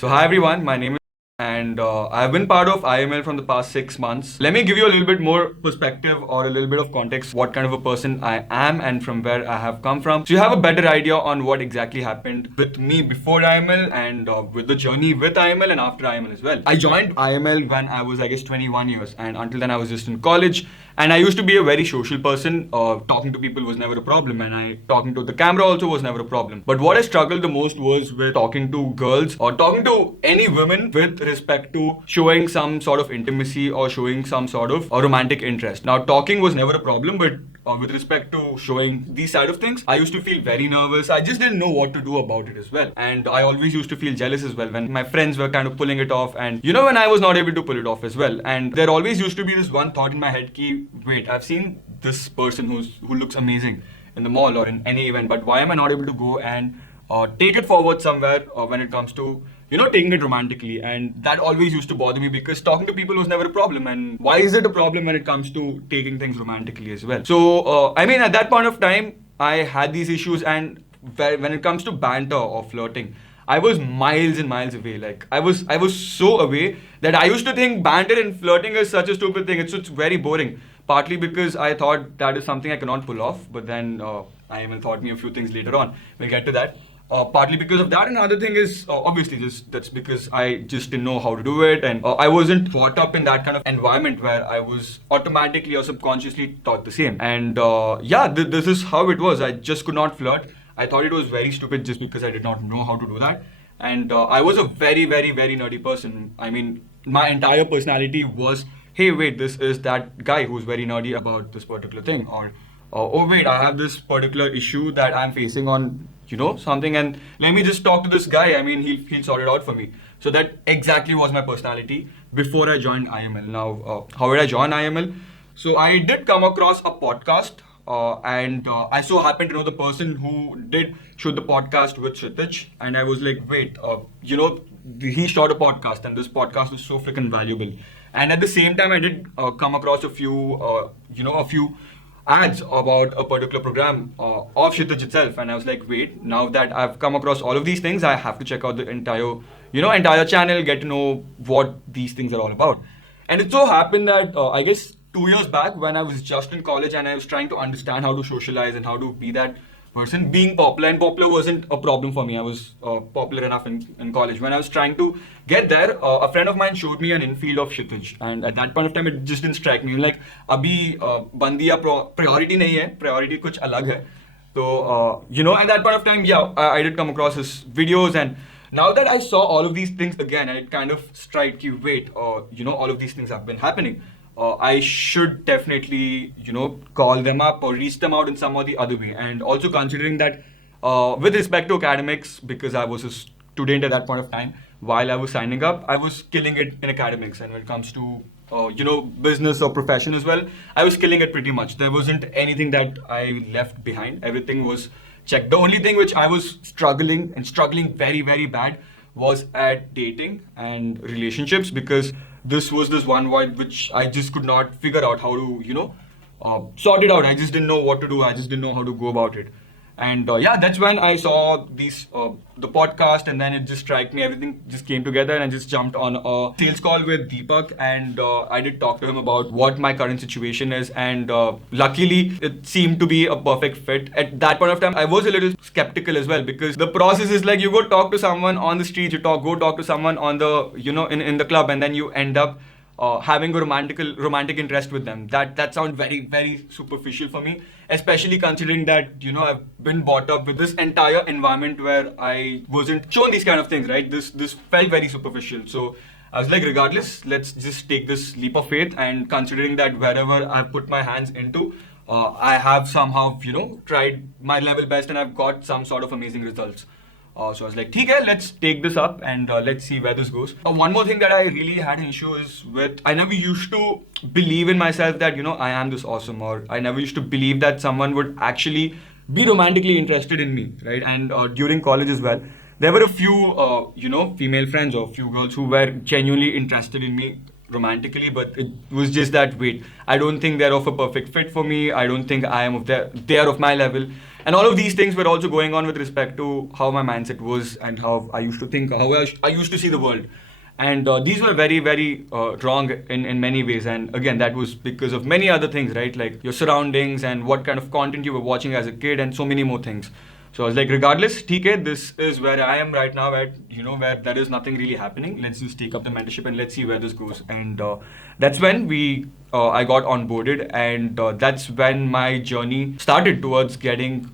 So hi everyone, my name is and I've been part of IML from the past 6 months. Let me give you a little bit more perspective or a little bit of context what kind of a person I am and from where I have come from. So you have a better idea on what exactly happened with me before IML and with the journey with IML and after IML as well. I joined IML when I was I guess 21 years and until then I was just in college and I used to be a very social person. Talking to people was never a problem, and talking to the camera also was never a problem. But what I struggled the most was with talking to girls or talking to any women with respect to showing some sort of intimacy or showing some sort of a romantic interest. Now, talking was never a problem, but with respect to showing these side of things, I used to feel very nervous. I just didn't know what to do about it as well, and I always used to feel jealous as well when my friends were kind of pulling it off, and when I was not able to pull it off as well. And there always used to be this one thought in my head: ki, wait, I've seen this person who looks amazing in the mall or in any event, but why am I not able to go and take it forward somewhere when it comes to taking it romantically? And that always used to bother me because talking to people was never a problem, and why is it a problem when it comes to taking things romantically as well? So I mean, at that point of time I had these issues, and when it comes to banter or flirting, I was miles and miles away. Like I was so away that I used to think banter and flirting is such a stupid thing. It's very boring. Partly because I thought that is something I cannot pull off, but then I even thought me a few things later on. We'll get to that. Partly because of that, and another thing is obviously that's because I just didn't know how to do it, and I wasn't brought up in that kind of environment where I was automatically or subconsciously taught the same. And this is how it was. I just could not flirt. I thought it was very stupid just because I did not know how to do that. And I was a very, very, very nerdy person. I mean, my entire personality was, hey, wait, this is that guy who's very nerdy about this particular thing. Or, oh, wait, I have this particular issue that I'm facing on, something. And let me just talk to this guy. I mean, he'll sort it out for me. So that exactly was my personality before I joined IML. Now, how did I join IML? So I did come across a podcast, and I so happened to know the person who did shoot the podcast with Kshitij, and I was like, wait, he shot a podcast, and this podcast was so freaking valuable. And at the same time, I did come across a few ads about a particular program of Kshitij itself, and I was like, wait, now that I've come across all of these things, I have to check out the entire channel, get to know what these things are all about. And it so happened that I guess 2 years back, when I was just in college and I was trying to understand how to socialize and how to be that person, being popular, and popular wasn't a problem for me. I was popular enough in college. When I was trying to get there, a friend of mine showed me an infield of Kshitij, and at that point of time, it just didn't strike me. Like, abhi bandiya priority nahi hai, priority kuch alag hai. So, at that point of time, yeah, I did come across his videos, and now that I saw all of these things again, and it kind of struck you, wait, all of these things have been happening. I should definitely, call them up or reach them out in some or the other way. And also considering that, with respect to academics, because I was a student at that point of time, while I was signing up, I was killing it in academics. And when it comes to, business or profession as well, I was killing it pretty much. There wasn't anything that I left behind. Everything was checked. The only thing which I was struggling very, very bad was at dating and relationships, because this was this one void which I just could not figure out how to, sort it out. I just didn't know what to do. I just didn't know how to go about it. And that's when I saw the podcast, and then it just struck me. Everything just came together, and I just jumped on a sales call with Deepak, and I did talk to him about what my current situation is. And luckily, it seemed to be a perfect fit. At that point of time, I was a little skeptical as well, because the process is like you go talk to someone on the street, go talk to someone on the in the club, and then you end up having a romantic interest with them. That sounds very, very superficial for me, especially considering that I've been brought up with this entire environment where I wasn't shown these kind of things, right? This felt very superficial. So I was like, regardless, let's just take this leap of faith. And considering that wherever I've put my hands into, I have somehow tried my level best, and I've got some sort of amazing results. So I was like, okay, let's take this up, and let's see where this goes. One more thing that I really had an issue is with, I never used to believe in myself that, I am this awesome, or I never used to believe that someone would actually be romantically interested in me, right? And during college as well, there were a few, female friends or few girls who were genuinely interested in me romantically, but it was just that wait, I don't think they're of a perfect fit for me. I don't think I am of their they are of my level, and all of these things were also going on with respect to how my mindset was and how I used to think, how I used to see the world. And these were very, very wrong in many ways. And again, that was because of many other things, right? Like your surroundings and what kind of content you were watching as a kid, and so many more things. So I was like, regardless, TK, this is where I am right now, at where there is nothing really happening. Let's just take up the mentorship and let's see where this goes. And that's when I got onboarded, and that's when my journey started towards getting,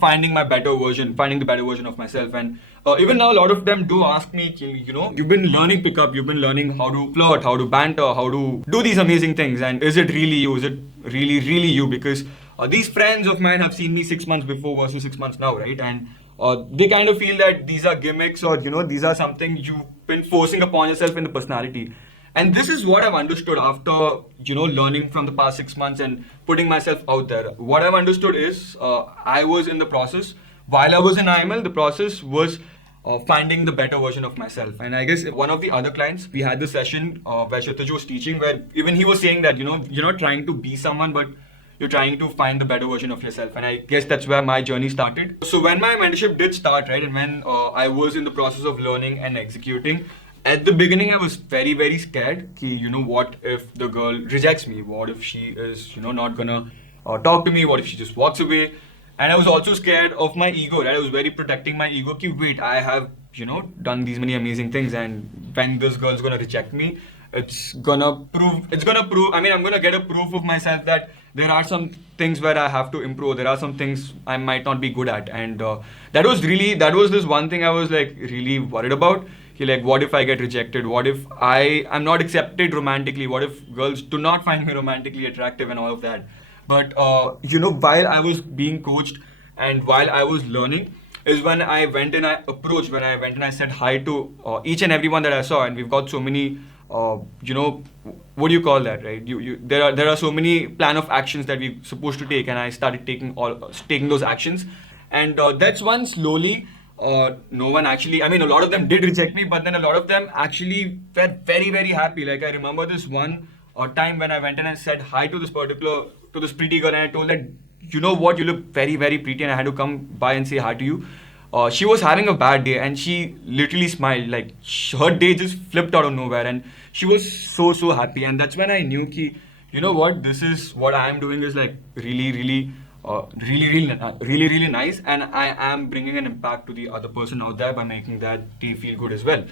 finding finding the better version of myself. And even now, a lot of them do ask me, you've been learning pickup, you've been learning how to flirt, how to banter, how to do these amazing things, and is it really you? Is it really, really you? Because these friends of mine have seen me 6 months before versus 6 months now, right? And they kind of feel that these are gimmicks, or these are something you've been forcing upon yourself in the personality. And this is what I've understood after learning from the past 6 months and putting myself out there. What I've understood is I was in the process while I was in IML. The process was finding the better version of myself. And I guess one of the other clients, we had this session where Shatuj was teaching, where even he was saying that you're not trying to be someone, but you're trying to find the better version of yourself. And I guess that's where my journey started. So when my mentorship did start, right, and when I was in the process of learning and executing, at the beginning I was very, very scared. What if the girl rejects me? What if she is not gonna talk to me? What if she just walks away? And I was also scared of my ego, right? I was very protecting my ego. Wait, I have done these many amazing things, and when this girl's gonna reject me, it's gonna prove, I mean, I'm gonna get a proof of myself that there are some things where I have to improve. There are some things I might not be good at. And that was this one thing I was like really worried about. Like, what if I get rejected? What if I am not accepted romantically? What if girls do not find me romantically attractive and all of that? But while I was being coached and while I was learning, is when I went and I approached, when I went and I said hi to each and everyone that I saw. And we've got so many, what do you call that, right? There are so many plan of actions that we're supposed to take, and I started taking those actions. And that's when slowly, no one actually, I mean, a lot of them did reject me, but then a lot of them actually were very, very happy. Like, I remember this one time when I went and I said hi to this pretty girl, and I told that, you know what, you look very, very pretty, and I had to come by and say hi to you. She was having a bad day, and she literally smiled. Like, her day just flipped out of nowhere, and she was so, so happy. And that's when I knew what, this is what I am doing is like really, really really nice, and I am bringing an impact to the other person out there by making that they feel good as well.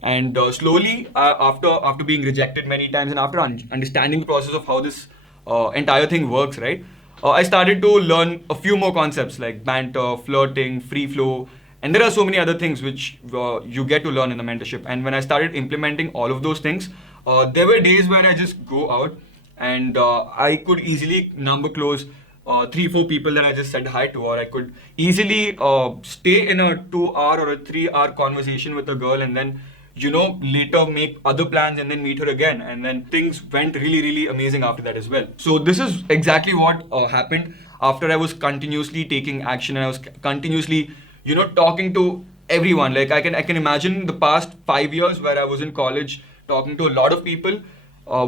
And slowly, after being rejected many times, and after understanding the process of how this entire thing works, right, I started to learn a few more concepts like banter, flirting, free flow, and there are so many other things which you get to learn in the mentorship. And when I started implementing all of those things, there were days where I just go out, and I could easily number close 3-4 people that I just said hi to, or I could easily stay in a 2 hour or a 3 hour conversation with a girl, and then later make other plans and then meet her again, and then things went really, really amazing after that as well. So this is exactly what happened after I was continuously taking action, and I was continuously talking to everyone. Like, I can imagine the past 5 years where I was in college talking to a lot of people,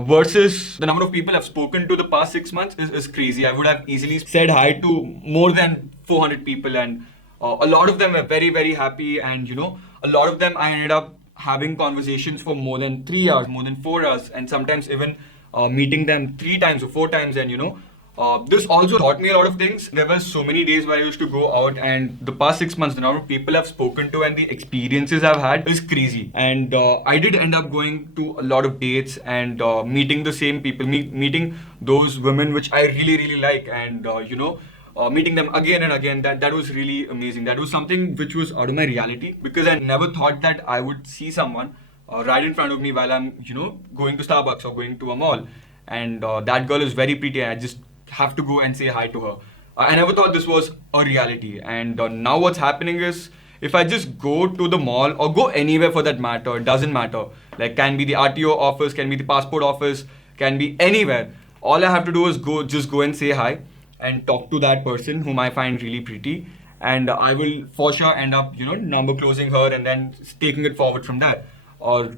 versus the number of people I've spoken to the past 6 months is crazy. I would have easily said hi to more than 400 people, and a lot of them were very, very happy. And a lot of them I ended up having conversations for more than 3 hours, more than 4 hours, and sometimes even meeting them 3 times or 4 times. And this also taught me a lot of things. There were so many days where I used to go out, and the past 6 months, the number of people I've spoken to and the experiences I've had is crazy. And I did end up going to a lot of dates and meeting the same people, meeting those women which I really, really like, and meeting them again and again. That was really amazing. That was something which was out of my reality, because I never thought that I would see someone right in front of me while I'm going to Starbucks or going to a mall, and that girl is very pretty, and I just have to go and say hi to her. I never thought this was a reality. And now what's happening is, if I just go to the mall or go anywhere for that matter, it doesn't matter. Like, can be the RTO office, can be the passport office, can be anywhere. All I have to do is go and say hi and talk to that person whom I find really pretty. And I will for sure end up, number closing her and then taking it forward from that. Or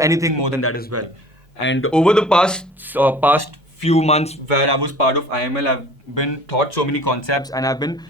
anything more than that as well. And over the past few months where I was part of IML, I've been taught so many concepts, and I've been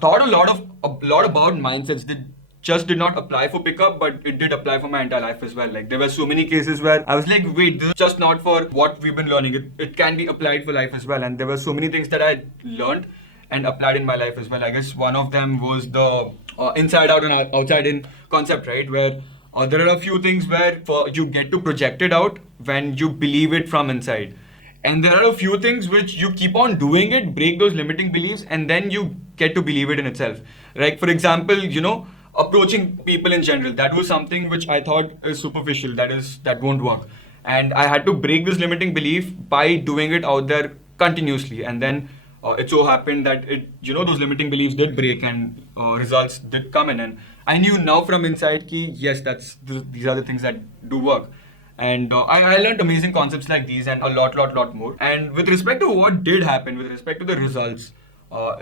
taught a lot about mindsets that just did not apply for pickup, but it did apply for my entire life as well. Like there were so many cases where I was like, wait, this is just not for what we've been learning. It can be applied for life as well. And there were so many things that I learned and applied in my life as well. I guess one of them was the inside out and outside in concept, right? Where there are a few things where you get to project it out when you believe it from inside. And there are a few things which you keep on doing it, break those limiting beliefs, and then you get to believe it in itself. Like, for example, approaching people in general. That was something which I thought is superficial, that won't work. And I had to break this limiting belief by doing it out there continuously. And then it so happened that those limiting beliefs did break and results did come in. And I knew now from inside ki yes, these are the things that do work. And I learned amazing concepts like these and a lot more. And with respect to what did happen, with respect to the results,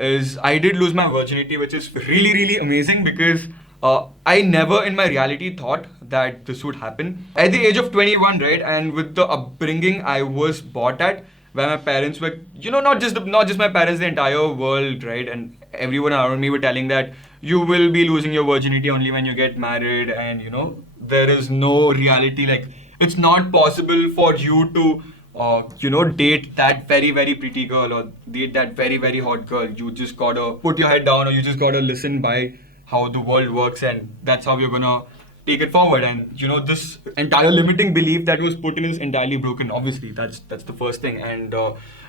is I did lose my virginity, which is really amazing because I never in my reality thought that this would happen. At the age of 21, right, and with the upbringing I was brought at, where my parents were, not just my parents, the entire world, right, and everyone around me were telling that you will be losing your virginity only when you get married, and there is no reality. Like it's not possible for you to date that very pretty girl or date that very hot girl. You just gotta put your head down, or you just gotta listen by how the world works, and that's how you're gonna take it forward. And this entire limiting belief that was put in is entirely broken. Obviously, that's the first thing. And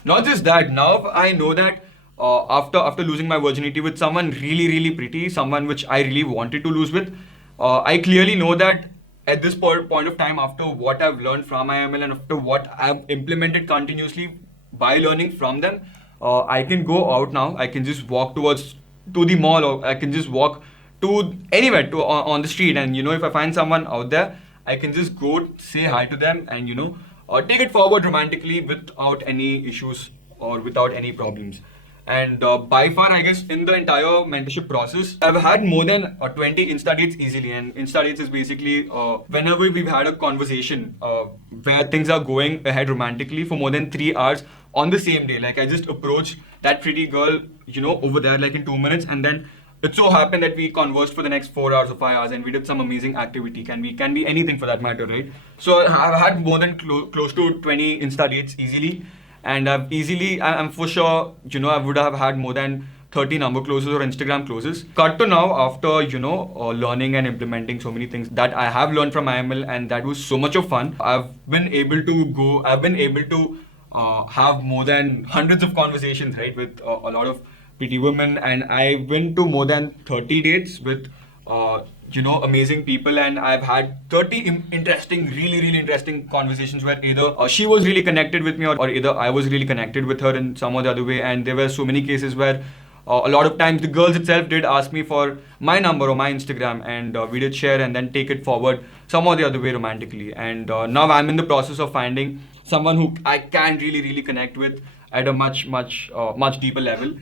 not just that, now I know that after losing my virginity with someone really pretty, someone which I really wanted to lose with, I clearly know that at this point of time, after what I've learned from IML and after what I've implemented continuously by learning from them, I can go out now. I can just walk to the mall, or I can just walk to anywhere on the street, and if I find someone out there, I can just go say hi to them, and take it forward romantically without any issues or without any problems. And by far, I guess, in the entire mentorship process, I've had more than 20 Insta dates easily. And Insta dates is basically whenever we've had a conversation where things are going ahead romantically for more than 3 hours on the same day. Like I just approached that pretty girl, over there like in 2 minutes, and then it so happened that we conversed for the next 4 hours or 5 hours, and we did some amazing activity. Can be anything for that matter, right? So I've had more than close to 20 Insta dates easily, and I'm for sure, I would have had more than 30 number closes or Instagram closes. Cut to now, after learning and implementing so many things that I have learned from IML, and that was so much of fun. I've been able to have more than hundreds of conversations, right, with a lot of pretty women, and I went to more than 30 dates with amazing people, and I've had 30 interesting, really interesting conversations where either she was really connected with me, or either I was really connected with her in some or the other way. And there were so many cases where a lot of times the girls itself did ask me for my number or my Instagram, and we did share and then take it forward some or the other way romantically. And now I'm in the process of finding someone who I can really connect with at a much deeper level.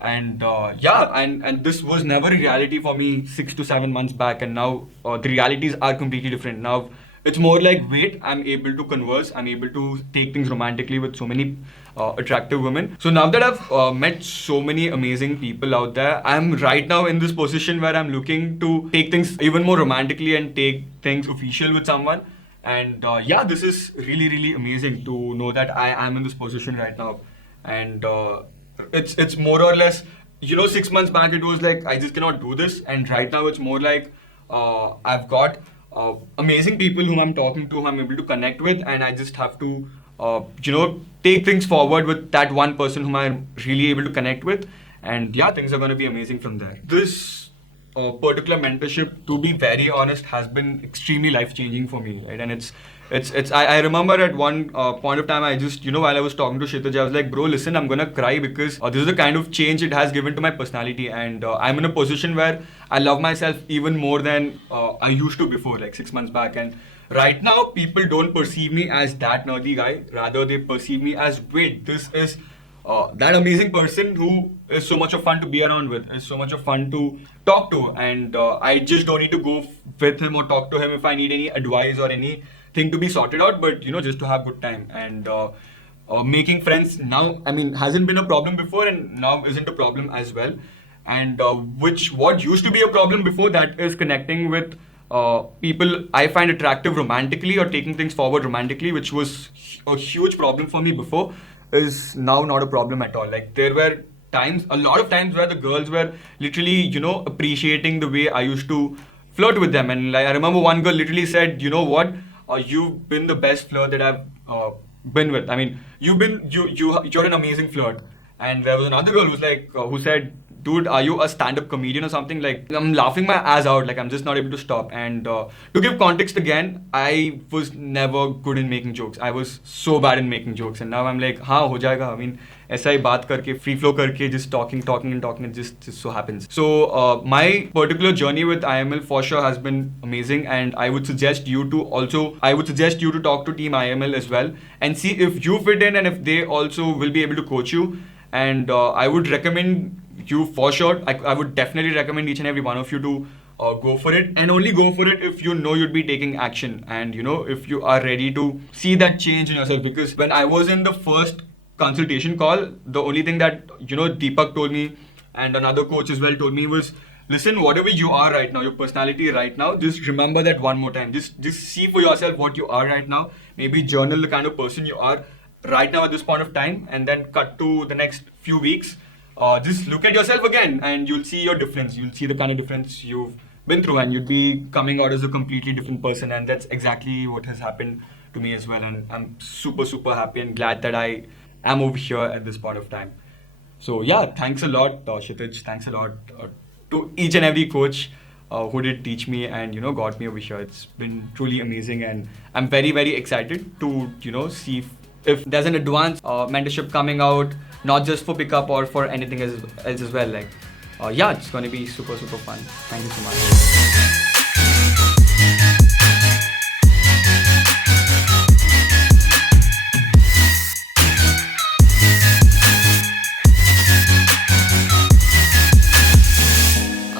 And and this was never a reality for me 6 to 7 months back, and now the realities are completely different. Now it's more like, wait, I'm able to converse, I'm able to take things romantically with so many attractive women. So now that I've met so many amazing people out there, I'm right now in this position where I'm looking to take things even more romantically and take things official with someone. And this is really amazing to know that I am in this position right now. And it's more or less, 6 months back it was like I just cannot do this, and right now it's more like I've got amazing people whom I'm talking to, whom I'm able to connect with, and I just have to take things forward with that one person whom I'm really able to connect with, and things are going to be amazing from there. This particular mentorship, to be very honest, has been extremely life changing for me, right? And I remember at one point of time, I just, while I was talking to Kshitij, I was like, bro, listen, I'm gonna cry because this is the kind of change it has given to my personality, and I'm in a position where I love myself even more than I used to before, like 6 months back. And right now, people don't perceive me as that nerdy guy, rather they perceive me as, wait, this is that amazing person who is so much of fun to be around with, is so much of fun to talk to, and I just don't need to go with him or talk to him if I need any advice or anything thing to be sorted out, but just to have good time. And making friends now, I mean, hasn't been a problem before, and now isn't a problem as well. And which what used to be a problem before, that is connecting with people I find attractive romantically or taking things forward romantically, which was a huge problem for me before, is now not a problem at all. Like there were times, a lot of times, where the girls were literally, appreciating the way I used to flirt with them. And like I remember one girl literally said, "You know what? You've been the best flirt that I've been with. I mean, you're an amazing flirt." And there was another girl who said, "Dude, are you a stand-up comedian or something?" Like I'm laughing my ass out. Like I'm just not able to stop. And to give context again, I was never good in making jokes. I was so bad in making jokes, and now I'm like, "हाँ हो जाएगा." I mean, ऐसा ही बात करके free flow करके just talking and talking, it just so happens. So my particular journey with IML for sure has been amazing, and I would suggest you to also talk to Team IML as well and see if you fit in and if they also will be able to coach you. And I would recommend you for sure. I would definitely recommend each and every one of you to go for it, and only go for it if you know you'd be taking action, and if you are ready to see that change in yourself. Because when I was in the first consultation call, the only thing that Deepak told me, and another coach as well told me, was, listen, whatever you are right now, your personality right now, just remember that one more time. Just see for yourself what you are right now. Maybe journal the kind of person you are right now at this point of time, and then cut to the next few weeks. Just look at yourself again, and you'll see your difference. You'll see the kind of difference you've been through, and you'd be coming out as a completely different person. And that's exactly what has happened to me as well. And I'm super, super happy and glad that I am over here at this point of time. So yeah, thanks a lot, Kshitij. Thanks a lot to each and every coach who did teach me and got me over here. It's been truly amazing, and I'm very, very excited to see if there's an advanced mentorship coming out, not just for pickup or for anything else as well. Like yeah, it's going to be super, super fun. Thank you so much.